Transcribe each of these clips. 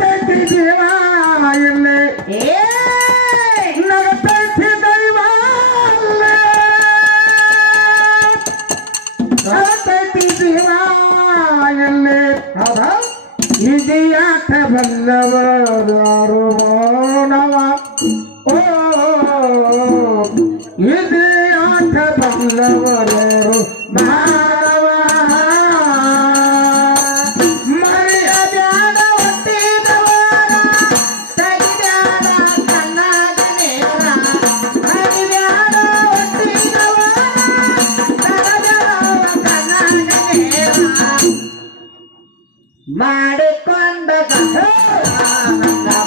ನಗತೈತಿ ಜೀವ ಇಲ್ಲೇ ನಗತೈತಿ ದೈವ ನಗತೈತಿ ಜೀವ ಇಲ್ಲೇ ಇದಿಯಾಟ ಬಂದವರು ನವ ಓ ಇದಿಯಾಟ ಬಂದವರು ಮಾನವ ಮರೆಯಬ್ಯಾಡ ಹುಟ್ಟಿದವರ ತೆಗಿಬ್ಯಾಡ ಕಣ್ಣಾಗ ನೇರ ಮರೆಯಬ್ಯಾಡ ಹುಟ್ಟಿದವರ ತೆಗೆದವ ಕಣ್ಣಾಗ ನೇರ ಮಾಡಿಕೊಂಡ ನನ್ನ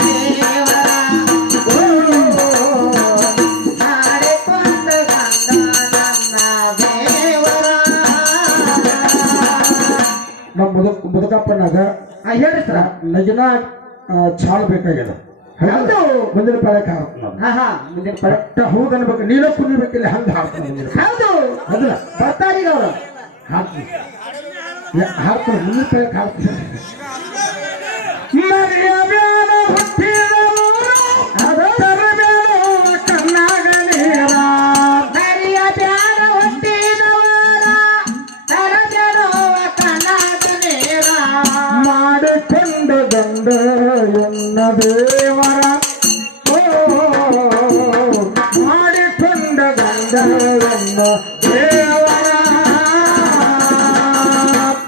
ದೇವರ ಮಾಡಿಕೊಂಡ ನನ್ನ ದೇವರ ನಮ್ಮ ಮುದುಕಪ್ಪನಾಗ ಹೇಳಿ ಸರ ನಜನ ಚಾಳು ಬೇಕಾಗ್ಯದ ಹೌದು ಮುಂದಿನ ಪದಕ ಮುಂದಿನ ಕರೆಕ್ಟ್ ಹೌದು ಅನ್ಬೇಕು ನೀನು ಕುದಿಬೇಕಿಲ್ಲ ಹಂಗೆ ಹಾಡ್ತಾನೆ ಹೌದು ಅದಲ್ಲ ಬರ್ತಾರೀಗ ಅವರು ಹಾಡ್ತೀನಿ ಹಾಡ್ತಾರೆ ಮುಂದಿನ ಪದಕ ಹಾಡ್ತೀನಿ ಕಣ್ಣಾಗ ನೀರ ಮರಿಯಬ್ಯಾಡ ಹುಟ್ಟಿದವರ ತರಬೇಡವ ಕಣ್ಣಾಗ ನೇರ ಮಾಡಿಕೊಂಡ ಗಂಡ ಎನ್ನ ದೇವರ ಓ ಮಾಡಿಕೊಂಡ ಗಂಡ ಎನ್ನ ದೇವರ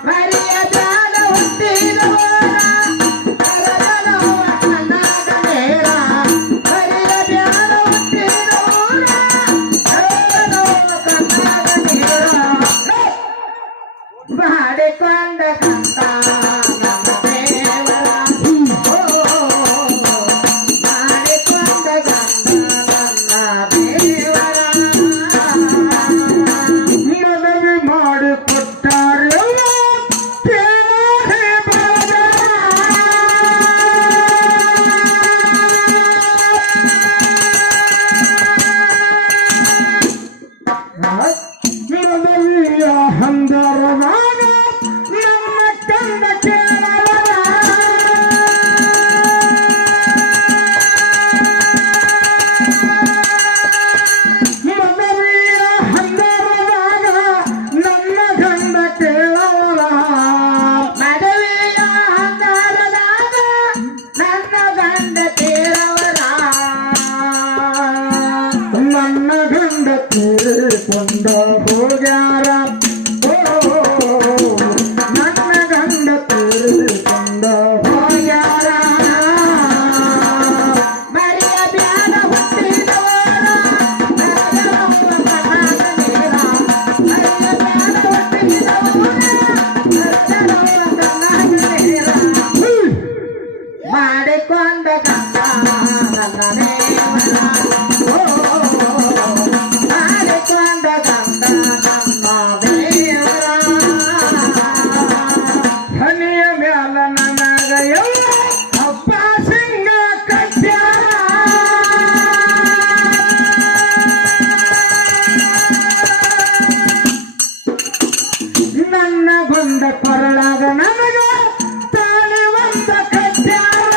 ಮರಿಯಬ್ಯಾಡ ಹುಟ್ಟಿದವರ ತರಬೇಡವ ಕಣ್ಣಾಗ ನೇರ ಮರಿಯಬ್ಯಾಡ ಹುಟ್ಟಿದವರ ತರಬೇಡವ ಕಣ್ಣಾಗ ನೇರ ಮಾಡಿಕೊಂಡ ಕಂತ ನನ್ನ ದೇವರ ಓ ಮಾಡಿಕೊಂಡ ಗಂಡ ನನ್ನ ದೇವರ ಮನವಿ ಮಾಡಿಕೊಟ್ಟಾರೆ ದೇವರೇ ಮನವಿಯ ಹಂದರವಾಗ ನಮ್ಮ ಕಂದ ಕೇಳವರ ಮನವಿಯ ಹಂದರವಾಗ ನಮ್ಮ ಗಂಡ ಕೇಳವರ ಮನವಿಯ ಹಂದರದಾಗ ನನ್ನ ಗಂಡ ಕೇಳವರ ನನ್ನ ಗಂಡ ತೀರಿಕೊಂಡ ಹೋಗ್ಯಾರ ಓ ನನ್ನ ಗಂಡ ತೀರಿಕೊಂಡ ಹೋಗ್ಯಾರ ಮರೆಯಬ್ಯಾಡ ಹುಟ್ಟಿದವರ ತರಬೇಡವ ಕಣ್ಣಾಗ ನೇರ ಮರೆಯಬ್ಯಾಡ ಹುಟ್ಟಿದವರ ತರಬೇಡವ ಕಣ್ಣಾಗ ನೇರ ಮಾಡಿಕೊಂಡ ಗಂಡ ನನ್ನ ದೇವರ ಓ ಮಾಡಿಕೊಂಡ ಗಂಡ ನನ್ನ ದೇವರ ಹನಿಯ ಮ್ಯಾಲ ನನಗ ಎಲ್ಲ ಅಪ್ಪ ಸಿಂಗ ಕಟ್ಟ್ಯಾರ ನನ್ನ ಗೊಂಡ ಕೊರಳಾಗ ನನಗ ತಾಳಿ ಒಂದ ಕಟ್ಟ್ಯಾರ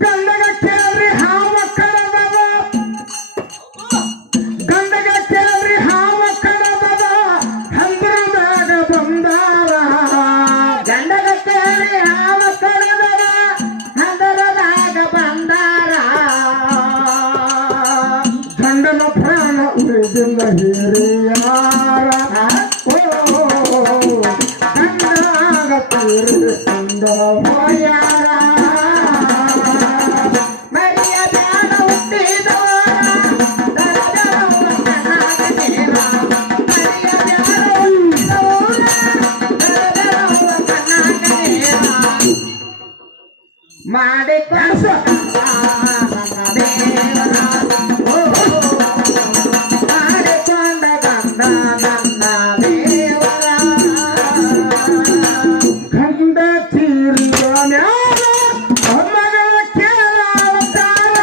ಗಂಡಗ ಕೇಳ್ರಿ ಹಾವ ಕಡದದ ಗಂಡಗ ಕೇಳ್ರಿ ಹಾವ ಕಡದದ ಹಂದ್ರದಾಗ ಬಂದಾರ ಗಂಡಗ ಕೇಳ್ರಿ ಹಾವ ಕಡದದ ಹಂದ್ರದಾಗ ಬಂದಾರ ಗಂಡನ ಪ್ರಾಣ ಉಳಿದಿಲ್ಲ ಹಿರಿಯಾರ ಓ ಗಂಡಾಗ ತೀರಿಕೊಂಡ ಹೋಗ್ಯಾರ ಮರೆಯಬ್ಯಾಡ ಹುಟ್ಟಿದವರ ತರಬೇಡವ ಕಣ್ಣಾಗ ನೇರ ಮರೆಯಬ್ಯಾಡ ಹುಟ್ಟಿದವರ ತರಬೇಡವ ಕಣ್ಣಾಗ ನೇರ ಮಾಡಿಕೊಂಡ ನನ್ನ ದೇವರ ಓ ಮಾಡಿಕೊಂಡ ಗಂಡ ನನ್ನ ದೇವರ ಗಂಡ ತೀರಿದ ಮ್ಯಾಲ ಮಗಳ ಕೇಳಾವತಾರ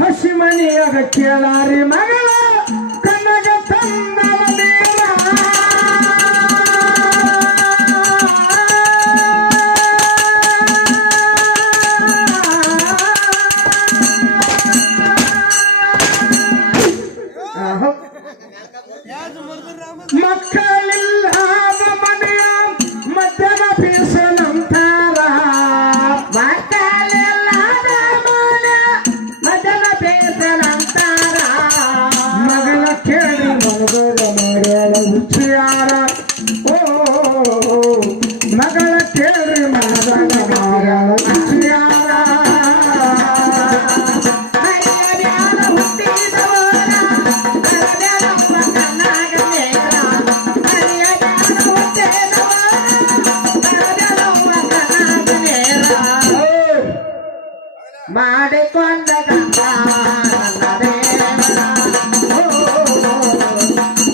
ಹಸಿ ಮನೆಯಾಗ ಕೇಳಾರಿ ಮಗಳ ಕನ್ನಗ ತಂದವ ಮೇಲ ಮಕ್ಕಳಿಲ್ಲದ ಮನೆಯ ಮಧ್ಯದ ಬೀಸಲಂತಾರ ಮಕ್ಕಳಿಲ್ಲದ ಮನೆ ಮಧ್ಯದ ಬೀಸಲಂತಾರ ಮಗಳ ಕೇಳಿ ಮನಗಳ ಮಗಳ ರುಚಿಯಾರ ಓ ಮಗಳ ಕೇಳಿ ಮನಗಳ ಮಗಳ ರುಚಿಯಾರ ಮಾಡಿಕೊಂಡ ಗಂಡ ನನ್ನ ದೇವರ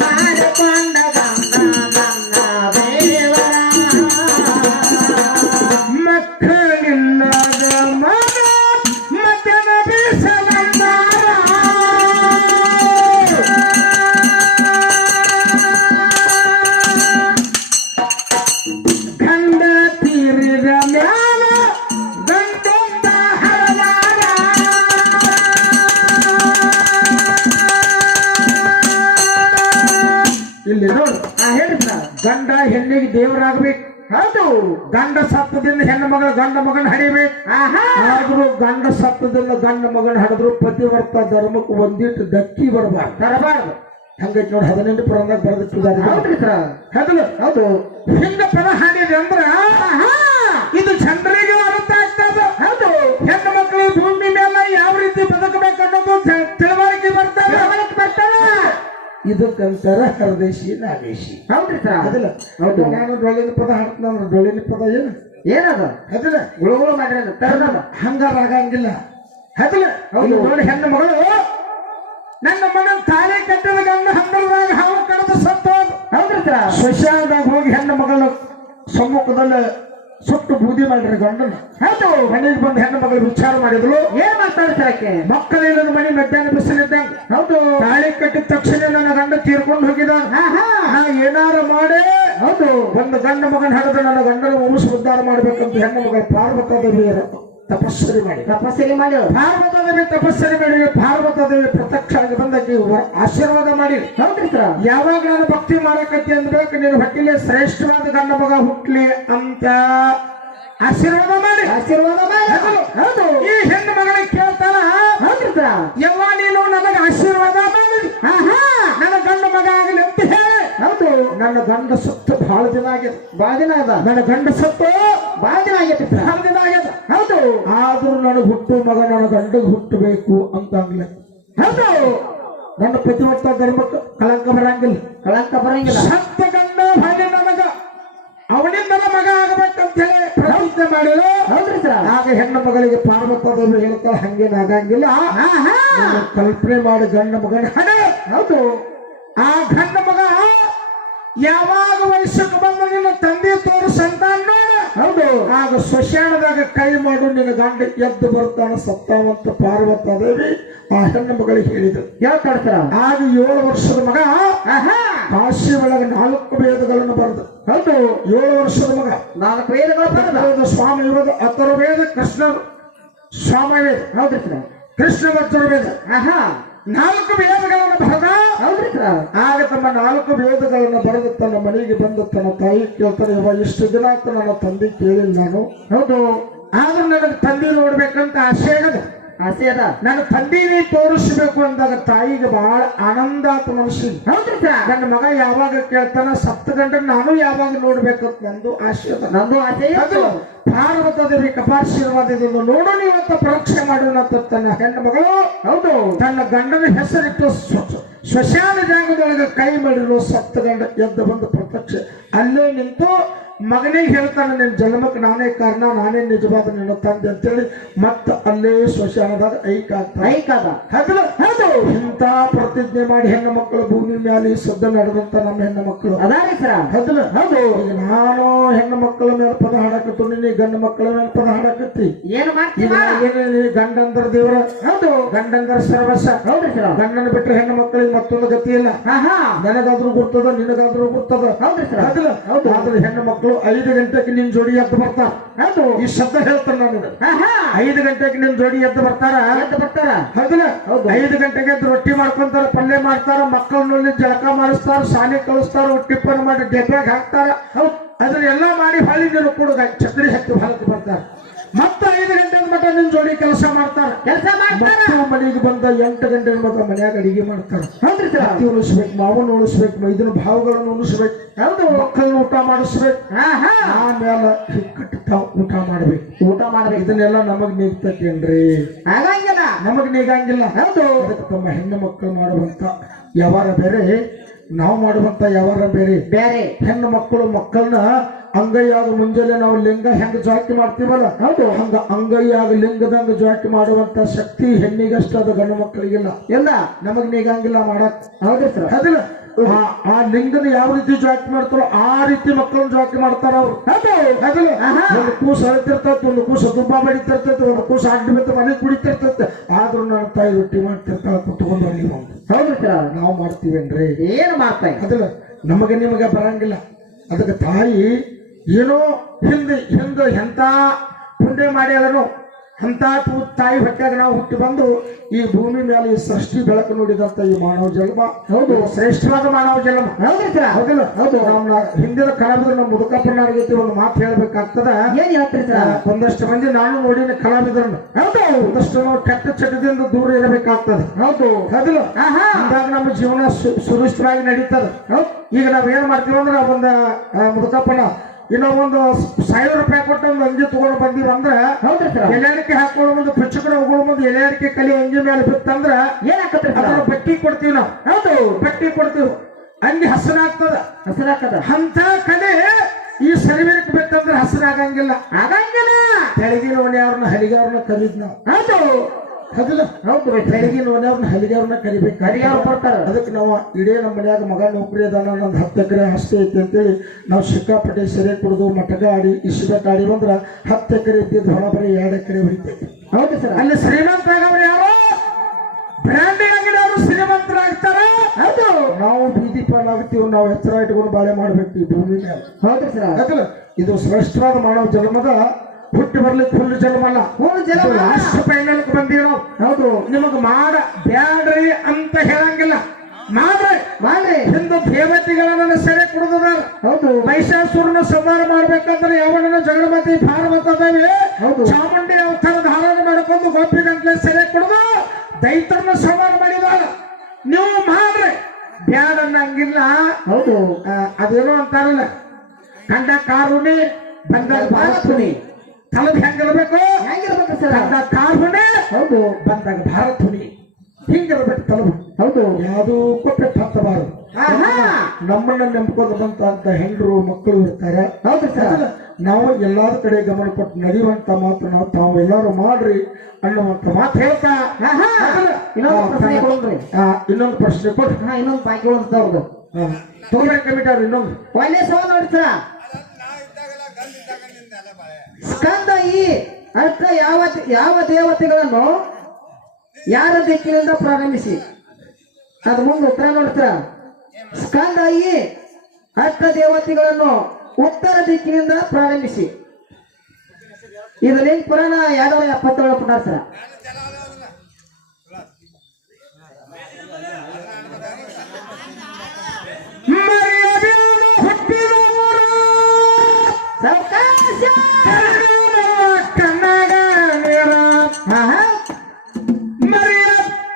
ಮಾಡಿಕೊಂಡ ಗಂಡ ನನ್ನ ದೇವರ ಮಕ್ಕಳಿಲ್ಲದ ಮಗ ಮಧ್ಯದ ಬೀಸಲಂದಾರ ಗಂಡ ತೀರಿದ ಮ್ಯಾಲ ಗಂಡೊಂದ ಹರದಾರ ಇಲ್ಲಿ ನೋಡು ಹೇಳಿದ್ರ ಗಂಡ ಹೆಣ್ಣಿಗೆ ದೇವರಾಗ್ಬೇಕು ಹೌದು ಗಂಡ ಸತ್ತದಿಂದ ಹೆಣ್ಣು ಮಗಳ ಗಂಡ ಮಗನ ಹಡಿಬೇಕು ಆದ್ರೂ ಗಂಡ ಸತ್ತದಿಂದ ಗಂಡ ಮಗನ ಹಡಿದ್ರು ಪತಿವರ್ತ ಧರ್ಮಕ್ಕೆ ಒಂದಿಟ್ಟು ದಕ್ಕಿ ಬರಬಾರ್ದು ತರಬಾರ್ದು ಹಂಗೈತಿ ನೋಡಿ 18 ಪುರಾಣದಾಗ ಬರೆದಿಟ್ಟಿದ್ದಾರೆ ಹೌದ್ರಿ ಸರ್ ಹೌದು ಹಿಂಗ ಪದ ಹಾಡಿದೆ ಅಂದ್ರ ಇದು ಜನರಿಗೆ ಅರ್ಥ ಆಗ್ತದ ಹೌದು ಹೆಣ್ಣು ಮಕ್ಕಳು ಭೂಮಿ ಮೇಲೆ ಯಾವ ರೀತಿ ಬದುಕಬೇಕು ಅನ್ನೋದು ತಿಳುವಳಿಕೆ ಬರ್ತದೆ ಇದಕ್ಕಂತಾರ ಹರದೇಶಿ ನಾಗೇಶಿ ಹೌದ್ರಿ ಸರ್ ಅದಿಲ್ಲ ಹೌದು ನಾನು ಡೊಳ್ಳಿನ ಪದ ಹಾಡ್ತಾನ ಡೊಳ್ಳಿನ ಪದ ಏನದ ಅದಿಲ್ಲ ಗುಳುಗುಳು ಮಾಡ್ರಿ ತರದವ ಹಂಗಾರ ಆಗಂಗಿಲ್ಲ ಅದಿಲ್ಲ ಹೌದು ನೋಡಿ ಹೆಣ್ಣು ಮಗಳು ನನ್ನ ಮಗನ ತಾಳಿ ಕಟ್ಟಿದ ಗಂಡ ಹಂಗಲ್ದಾಗ ಹಾವು ಕಡದು ಸತ್ತು ಹೌದ್ರಿ ಸರ್ ಶ್ಮಶಾನದಾಗ ಹೋಗಿ ಹೆಣ್ಣು ಮಗಳ ಸಮ್ಮುಖದಲ್ಲಿ ಸುಟ್ಟು ಬೂದಿ ಮಾಡ್ರಿ ಗಂಡನ ಹೌದು ಮನೆಗೆ ಬಂದು ಹೆಣ್ಣು ಮಗಳು ವಿಚಾರ ಮಾಡಿದ್ರು ಏನ್ ಮಾತಾಡ್ತಾರಕ್ಕೆ ಮಕ್ಕಳೇನ ಮನೆ ಮಧ್ಯಾಹ್ನ ಬಿಸಿಲಿದ್ದಂಗ ಹೌದು ತಾಳಿ ಕಟ್ಟಿದ ತಕ್ಷಣ ನನ್ನ ಗಂಡ ತೀರ್ಕೊಂಡು ಹೋಗಿದ ನಾ ಏನಾರ ಮಾಡೇ ಹೌದು ಒಂದು ಗಂಡ ಮಗನ ಹಡದು ನನ್ನ ಗಂಡನ ವಂಶ ಉದ್ಧಾರ ಮಾಡ್ಬೇಕಂತ ಹೆಣ್ಣು ಮಗಳು ಪಾರ್ವತಾದೇವಿ ತಪಸ್ಸರಿ ಮಾಡಿ ಪಾರ್ವತಾದೇವಿ ತಪಸ್ಸರಿ ಮಾಡಿ ಪಾರ್ವತಾದೇವಿ ಪ್ರತ್ಯಕ್ಷ ಆಗಿ ಬಂದಕ್ಕೆ ಆಶೀರ್ವಾದ ಮಾಡಿ ಹೌದ್ರಿ ಸರ್ ಯಾವಾಗ ನಾನು ಭಕ್ತಿ ಮಾಡಕತ್ತಿ ಅಂದ್ಬೇಕು ನೀನು ಹೊಟ್ಟಿಲೆ ಶ್ರೇಷ್ಠವಾದ ಗಂಡ ಮಗ ಹುಟ್ಲಿ ಅಂತ ಆಶೀರ್ವಾದ ಮಾಡಿ ಹೌದು ಈ ಹೆಣ್ಣು ಮಗಳಿಗೆ ಕೇಳ್ತಾನ ಹೌದ್ರಿ ಸರ್ ಎಲ್ಲ ನೀನು ನನಗೆ ಆಶೀರ್ವಾದ ಮಾಡಿ ನನ್ನ ಗಂಡ ಮಗ ಆಗಲಿ ಅಂತ ಹೇಳಿ ಹೌದು ನನ್ನ ಗಂಡ ಸತ್ತು ಬಹಳ ದಿನ ಆಗ್ಯದ ನನ್ನ ಗಂಡ ಸತ್ತು ಬಹಳ ದಿನ ಆಗೈತಿ ಬಹಳ ದಿನ ಆಗ್ಯದ ಹೌದು ಆದ್ರೂ ನನಗೆ ಹುಟ್ಟು ಮಗ ನನ್ನ ಗಂಡಗೆ ಹುಟ್ಟಬೇಕು ಅಂತ ಆಗ್ಲ ಹೌದು ನನ್ನ ಪ್ರತಿವರ್ತ ಧರ್ಮಕ್ಕೆ ಕಳಂಕ ಬರಂಗಿಲ್ಲ ಸತ್ತ ಗಂಡ ಹಾಗೆ ನನಗ ಅವನಿಂದ ಮಗ ಆಗಬೇಕಂತ ಹೇಳಿ ಪ್ರತಿಜ್ಞೆ ಮಾಡಿದ್ರು ಹೌದ್ರಿ ಸರ್ ಆಗ ಹೆಣ್ಣು ಮಗಳಿಗೆ ಪಾರ್ವತಾದೇವಿ ಹೇಳ್ತಾಳೆ ಹಂಗೇನು ಆಗಂಗಿಲ್ಲ ಕಲ್ಪನೆ ಮಾಡಿ ಗಂಡ ಮಗನ ಹಣೆ ಹೌದು ಆ ಗಂಡ ಮಗ ಯಾವಾಗ ವಯಸ್ಸಕ್ಕೆ ಬಂದ ನಿನ್ನ ತಂದೆ ತೋರು ಸಂತಾನ ಹೌದು ಆಗ ಶ್ಮಶಾನದಾಗ ಕೈ ಮಾಡು ನಿನ್ನ ಗಂಡ ಎದ್ದು ಬರ್ತಾನ ಸತ್ತಾವಂತ ಪಾರ್ವತಾದೇವಿ ಆ ಹೆಣ್ಣು ಮಗಳಿಗೆ ಹೇಳಿದ್ರು ಯಾಕಡ್ತಾರ ಆಗ 7 ವರ್ಷದ ಮಗ ಕಾಶಿ ಒಳಗೆ 4 ವೇದಗಳನ್ನು ಬರೆದು ಹೌದು 7 ವರ್ಷದ ಮಗ 4 ವೇದಗಳು ಬರೆದ ಸ್ವಾಮಿ ಇರೋದು ಅಥರ್ವವೇದ ಕೃಷ್ಣ ಸ್ವಾಮಿ ಹೌದ್ರಿ ಸರ್ ಕೃಷ್ಣ ಅಥರ್ವವೇದ 4 ವೇದಗಳನ್ನು ಬರೆದ ಹೌದ್ರಿ ಸರ್ ಆಗ ತಮ್ಮ 4 ವೇದಗಳನ್ನು ಬರೆದು ತನ್ನ ಮನೆಗೆ ಬಂದು ತನ್ನ ತಾಯಿ ಕೇಳ್ತಾನೆ ಇವ ಇಷ್ಟು ದಿನ ಅಂತ ನನ್ನ ತಂದೆ ಕೇಳಿಲ್ಲ ನಾನು ಹೌದು ಆದ್ರೂ ನನಗೆ ತಂದೆ ನೋಡ್ಬೇಕಂತ ಆಸೆ ಅದ ನನ್ನ ತಂದೆನೇ ತೋರಿಸ್ಬೇಕು ಅಂದಾಗ ತಾಯಿಗೆ ಬಹಳ ಆನಂದ ಆತ ಮನಸ್ಸಿಗೆ ಹೌದ್ರಿ ಸರ್ ನನ್ನ ಮಗ ಯಾವಾಗ ಕೇಳ್ತಾನ ಸಪ್ತ ಗಂಡ ನಾನು ಯಾವಾಗ ನೋಡ್ಬೇಕಂತ ನಂದು ಆಸೆ ಅದು ಪಾರ್ವತಾದೇವಿ ಕಪಾಶೀರ್ವಾದದಿಂದ ನೋಡು ನೀವಂತ ಪರೀಕ್ಷೆ ಮಾಡೋಣ ತನ್ನ ಹೆಣ್ಣು ಮಗಳು ಹೌದು ತನ್ನ ಗಂಡನ ಹೆಸರಿಟ್ಟು ಶ್ಮಶಾನ ಜಾಗದೊಳಗೆ ಕೈ ಮಾಡಿರೋ ಸಪ್ತ ಗಂಡ ಎದ್ದು ಬಂದು ಪ್ರತ್ಯಕ್ಷ ಅಲ್ಲೇ ನಿಂತು ಮಗನಿಗೆ ಹೇಳ್ತಾನೆ ನಿನ್ನ ಜನ್ಮಕ್ಕೆ ನಾನೇ ಕಾರಣ, ನಾನೇ ನಿಜವಾದ ನಿನ್ನ ತಂದೆ ಅಂತೇಳಿ ಮತ್ತ ಅಲ್ಲೇ ಸ್ಮಶಾನದಾಗ ಐಕ್ ಆಗ್ತಾರ. ಇಂಥ ಪ್ರತಿಜ್ಞೆ ಮಾಡಿ ಹೆಣ್ಣು ಮಕ್ಕಳು ಭೂಮಿ ಮೇಲೆ ಸದ್ದ ನಡೆದಂತ ನಮ್ಮ ಹೆಣ್ಣು ಮಕ್ಕಳು ಅದಾರಿ ಸರ. ಹೌದು. ಈಗ ನಾನು ಹೆಣ್ಣು ಮಕ್ಕಳ ಮೇಲೆ ಪದ ಹಾಡಕತ್ತು, ನೀನು ಗಂಡು ಮಕ್ಕಳ ಮೇಲೆ ಪದ ಹಾಡಕತ್ತಿ. ಏನು ಮಾಡ್ತೀನಿ? ಗಂಡಂದ್ರ ದೇವರ. ಹೌದು. ಗಂಡಂದ್ರ ಸರ್ವಸ್ವ. ಹೌದ್ರಿ ಸರ್. ಗಂಡನ ಬಿಟ್ಟರೆ ಹೆಣ್ಣು ಮಕ್ಕಳಿಗೆ ಮತ್ತೊಂದು ಗತಿ ಇಲ್ಲ. ನನಗಾದ್ರೂ ಗುರ್ತದ, ನಿನಗಾದ್ರೂ ಗುರ್ತದ. ಹೌದ್ರಿ ಸರ್. ಹೌದು. ಆದ್ರೆ ಹೆಣ್ಣು ಮಕ್ಕಳು 5 ಗಂಟೆಗೆ ನಿನ್ ಜೋಡಿ ಎದ್ದು ಬರ್ತಾರ. ಹೌದು. ಈ ಶಬ್ದ ಹೇಳ್ತಾರ ನಾನು. 5 ಗಂಟೆಗೆ ನಿನ್ ಜೋಡಿ ಎದ್ದು ಬರ್ತಾರ. ಹೌದಿಲ್ಲ? 5 ಗಂಟೆಗೆ ಎದ್ದು ರೊಟ್ಟಿ ಮಾಡ್ಕೊಂತಾರ, ಪಲ್ಯ ಮಾಡ್ತಾರ, ಮಕ್ಕಳನ್ನ ಜಳಕ ಮಾಡಿಸ್ತಾರ, ಶಾಲೆ ಕಳಿಸ್ತಾರ, ಟಿಪ್ಪನ್ ಮಾಡಿ ಡೆಬ್ಯಾಗ ಹಾಕ್ತಾರ. ಹೌದು. ಅದನ್ನೆಲ್ಲ ಮಾಡಿ ಹೊಳ್ಳಿ ನೀರು ಕೂಡ ಚಕ್ರಿ ಹತ್ತಿ ಹೊಲಕ್ಕೆ ಬರ್ತಾರ. ಮತ್ತೆ 5 ಗಂಟೆ ಮಟ್ಟ ನಿನ್ ಜೋಡಿ ಕೆಲಸ ಮಾಡ್ತಾರ. ಮನೆಗೆ ಬಂದ 8 ಗಂಟೆ ಮಟ್ಟ ಮನ್ಯಾಗ ಅಡಿಗೆ ಮಾಡ್ತಾರ. ಹೌದ್ರಿ ಸರ್. ಅತ್ತಿ ಉಳಿಸ್ಬೇಕು, ಮಾವನ ಉಳಿಸ್ಬೇಕು, ಮೈದನ ಭಾವಗಳನ್ನು ಉಳಿಸ್ಬೇಕು. ಹೌದು. ಮಕ್ಕಳನ್ನ ಊಟ ಮಾಡಿಸ್ಬೇಕು. ಆಮೇಲೆ ಹಿಕ್ಕಟ್ಟು ಊಟ ಮಾಡ್ಬೇಕು. ಇದನ್ನೆಲ್ಲ ನಮಗ್ ನೀಗ್ತೇನ್ರಿ? ಆಗಂಗಿಲ್ಲ. ನಮಗ್ ನೀಗಂಗಿಲ್ಲ. ಹೌದು. ಅದಕ್ಕೆ ತಮ್ಮ ಹೆಣ್ಣು ಮಕ್ಕಳು ಮಾಡುವಂತ ಯಾವಾರ ಬೇರೆ, ನಾವು ಮಾಡುವಂತ ಯಾವಾರ ಬೇರೆ. ಹೆಣ್ಣು ಮಕ್ಕಳು ಮಕ್ಕಳನ್ನ ಅಂಗೈಯಾಗ ಮುಂಜಾನೆ ನಾವು ಲಿಂಗ ಹೆಂಗ ಜಾಕಿ ಮಾಡ್ತೀವಲ್ಲ, ಹೌದು, ಹಂಗ ಅಂಗೈಯಾಗ ಲಿಂಗದಂಗ ಜಾಕಿ ಮಾಡುವಂತ ಶಕ್ತಿ ಹೆಣ್ಣಿಗಷ್ಟ ಅದು, ಗಂಡು ಮಕ್ಕಳಿಗಿಲ್ಲ. ಎಲ್ಲ ನಮಗ್ ನೀಗಂಗಿಲ್ಲ ಮಾಡಕ್. ಹೌದು ಸರ್. ಅದಿಲ್ಲ. ಆ ಲಿಂಗನ ಯಾವ ರೀತಿ ಜಾಕಿ ಮಾಡ್ತಾರೋ ಆ ರೀತಿ ಮಕ್ಕಳನ್ನ ಜಾಕಿ ಮಾಡ್ತಾರ ಅವ್ರು. ಒಂದು ಕೂಸು ಅಳ್ತಿರ್ತೈತಿ, ಒಂದು ಕೂಸು ದುಬ್ಬ ಬಡಿತಿರ್ತೈತಿ, ಒಂದು ಕೂಸು ಅಡ್ಡಿ ಬಿತ್ತು ಮನೆ ಕುಡಿತಿರ್ತೈತಿ. ಆದ್ರೂ ನನ್ನ ತಾಯಿ ರೊಟ್ಟಿ ಮಾಡ್ತಿರ್ತಾಳ ಕುತ್ಕೊಂಡು ಅಲ್ಲಿ ಒಂದು. ಹೌದು ಸರ್. ನಾವು ಮಾಡ್ತೀವೇನ್ರಿ? ಏನು ಮಾಡ್ತಾ ಅದಲ್ಲ, ನಮಗೆ ನಿಮಗೆ ಬರಂಗಿಲ್ಲ. ಅದಕ್ಕೆ ತಾಯಿ ಏನೋ ಹಿಂದೆ ಎಂತ ಪುಣ್ಯ ಮಾಡ್ಯಾದನು ಅಂತ ತಾಯಿ ಹೊಟ್ಟೆಗೆ ನಾವು ಹುಟ್ಟಿ ಬಂದು ಈ ಭೂಮಿ ಮೇಲೆ ಈ ಸೃಷ್ಟಿ ಬೆಳಕು ನೋಡಿದಂತ ಈ ಮಾನವ ಜನ್ಮ. ಹೌದು. ಶ್ರೇಷ್ಠವಾದ ಮಾನವ ಜನ್ಮ. ಹೌದಿಲ್ಲ? ಹೌದು. ನಮ್ಮ ಹಿಂದಿನ ಕಲಾವಿದರು ನಮ್ಮ ಮುದುಕಪ್ಪನಾರ್ಗತಿ ಒಂದು ಮಾತು ಹೇಳ್ಬೇಕಾಗ್ತದ. ಏನ್ ಹೇಳ್ತೀರಿ ಸರ್? ಒಂದಷ್ಟು ಮಂದಿ ನಾನು ನೋಡಿನ ಕಲಾವಿದರನ್ನು. ಹೌದು. ಒಂದಷ್ಟು ನಾವು ಕೆಟ್ಟ ಚಟದಿಂದ ದೂರ ಇರಬೇಕಾಗ್ತದೆ. ಹೌದು. ಹೌದಿಲ್ಲ? ಅಂದಾಗ ನಮ್ಮ ಜೀವನ ಸುರಕ್ಷಿತವಾಗಿ ನಡೀತದ. ಹೌದು. ಈಗ ನಾವ್ ಏನ್ ಮಾಡ್ತೀವಿ ಅಂದ್ರೆ ಒಂದು ಮುದುಕಪ್ಪನ ಇನ್ನೊಂದು 1000 ರೂಪಾಯಿ ಕೊಟ್ಟು ಒಂದು ಅಂಗಿ ತಗೊಂಡು ಬಂದಿವಿ ಅಂದ್ರೆ, ಎಲೆ ಅಡಿಕೆ ಹಾಕೊಳ್ಳೋ ಮುಂದೆ ಪುಚ್ಚಕರ ಹೋಗೋ ಮುಂದೆ ಎಲೆ ಅಡಿಕೆ ಕಲಿ ಅಂಗಿ ಮೇಲೆ ಬಿತ್ತಂದ್ರ ಏನಾಗ್ತದೆ? ಅದನ್ನ ಬಟ್ಟಿ ಕೊಡ್ತೀವಿ ನಾವು. ಹೌದು. ಬಟ್ಟಿ ಕೊಡ್ತೀವಿ, ಅಂಗಿ ಹಸನಾಗ್ತದ. ಅಂತ ಕಲೆ ಈ ಶರೀರಕ್ಕೆ ಬೇಕಂದ್ರೆ ಹಸನಾಗಂಗಿಲ್ಲ. ತೆಳಗಿನ ಒಣೆಯವ್ರನ್ನ ಹಲಿಗೆಯವ್ರನ್ನ ಕರೀದ್ ನಾವು. ಹೌದು. ಹೌದಿಲ್ಲ? ಹೌದು. ತೆಳಗಿನ ಒಣೆಯವ್ರನ್ನ ಹಲಿಗೆಯವ್ರನ್ನ ಕರಿಬೇಕು. ಹಲಿಗೆಯವ್ರು ಕೊಡ್ತಾರ. ಅದಕ್ಕೆ ನಾವು ಇಡೀ ನಮ್ಮ ಮನ್ಯಾಗ ಮಗ ನೌಕರಿ ಅದಾನ, ನಂದು 10 ಎಕರೆ ಆಸ್ತಿ ಐತಿ ಅಂತೇಳಿ ನಾವು ಸಿಕ್ಕಾಪಟ್ಟೆ ಸೆರೆ ಕುಡಿದು ಮಟಕ ಆಡಿ ಇಸ್ಬೇಟ್ ಆಡಿ ಬಂದ್ರ 10 ಎಕರೆ ಇದ್ದಿದ್ದು ಹೊರ ಬರೀ 2 ಎಕರೆ ಹೊಡಿತೈತಿ. ಹೌದು ಸರ್. ಅಲ್ಲಿ ಶ್ರೀಮಂತರಾಗವ್ರು ಯಾರು? ಬ್ರ್ಯಾಂಡಿಂಗ್ ಅಂಗಡಿಯವರು ಶ್ರೀಮಂತರಾಗ್ತಾರ. ಹೌದು. ನಾವು ಬೀದಿ ಪಾಲಾಗ್ತೀವಿ, ನಾವು ಎಚ್ಚರ ಇಟ್ಕೊಂಡು ಬಾಳೆ ಮಾಡ್ಬೇಕು ಈ ಭೂಮಿ ಮೇಲೆ. ಹೌದು ಸರ್. ಯಾಕಂದ್ರೆ ಇದು ಶ್ರೇಷ್ಠವಾದ ಮಾನವ ಜನ್ಮದ ಹುಟ್ಟಿ ಬರ್ಲಿಕ್ಕೆ ಫುಲ್ ಜನ್ಮ ಅಲ್ಲ, ಲಾಸ್ಟ್ ಫೈನಲ್ಗೆ ಬಂದೀವಿ ನಾವು. ಹೌದು. ನಿಮಗ್ ಮಾಡ ಬ್ಯಾಡ್ರಿ ಅಂತ ಹೇಳಂಗಿಲ್ಲ, ಮಾಡ್ರಿ. ಹಿಂದೂ ದೇವತೆಗಳನ್ನ ಸೆರೆ ಕುಡಿದ. ಹೌದು. ಮಹಿಷಾಸುರನ ಸಂಹಾರ ಮಾಡ್ಬೇಕಂದ್ರೆ ಯಾವನ ಜಗನ್ಮಾತೆ ಭಾರತದೇವಿ ಚಾಮುಂಡಿ ಅವತಾರ ಧಾರಣ ಮಾಡ್ಕೊಂಡು ಗೋಪಿ ಗಂಟ್ಲೆ ಸೆರೆ ಕುಡಿದು ದೈತ್ರನ ಸಂಹಾರ ಮಾಡಿದಾರ. ನೀವು ಮಾಡ್ರಿ, ಬ್ಯಾಡ್ ಅನ್ನಂಗಿಲ್ಲ. ಹೌದು. ಅದೇನೋ ಅಂತಾರಲ್ಲ, ಕಂಡ ಕಾರುಣಿ ಬಂದಾಗ ಭಾರತುನಿ. ತಲದ್ ಹೆಂಗಿರ್ಬೇಕು ಸರ್? ಬಂದಾಗ ಕಾರುಣಿ. ಹೌದು. ಬಂದಾಗ ಭಾರತುನಿ. ಹಿಂಗಿರ್ಬೇಕು ತಲಬು. ಹೌದು. ಯಾವುದು ಕೊಟ್ಟೆ ಹತ್ತಬಾರದು. ನಮ್ಮನ್ನ ನಂಬ್ಕೊಂಡು ಬಂತ ಹೆಂಡ್ರು ಮಕ್ಕಳು ಇರ್ತಾರೆ. ಹೌದು ಸರ್. ನಾವು ಎಲ್ಲಾದ ಕಡೆ ಗಮನ ಕೊಟ್ಟು ನಡೆಯುವಂತ ಮಾತ್ರ ನಾವು ತಾವು ಎಲ್ಲಾರು ಮಾಡ್ರಿ ಅನ್ನುವಂತ ಮಾತು ಹೇಳ್ತಾ ಇನ್ನೊಂದು ಪ್ರಶ್ನೆ ಕೊಡ್ರಿ. ಇನ್ನೊಂದು ಬಾಕಿ ಉಳಿದವ್ರದ್ದು ತೋರ್ಬೇಕು ಕಮಿಟಿ ಅವ್ರು. ಇನ್ನೊಂದು ಒಳ್ಳೆ ಸವಾಲ್ ನೋಡಿ ಸರ್. ಸ್ಕಂದ ಈ ಅರ್ಥ ಯಾವ ದೇವತೆಗಳನ್ನು ಯಾರ ದಿಕ್ಕಿನಿಂದ ಪ್ರಾರಂಭಿಸಿ? ಅದು ಮುಂದೆ ಉತ್ತರ ನೋಡ್ತೀರ. ಸ್ಕಂದ ಈ ಅರ್ಥ ದೇವತೆಗಳನ್ನು ಉತ್ತರ ದಿಕ್ಕಿನಿಂದ ಪ್ರಾರಂಭಿಸಿ. ಇದು ಲಿಂಕ್ ಪುರಾಣ 277 ಪುಟಾರ್ ಸರ. ಹುಟ್ಟಿದ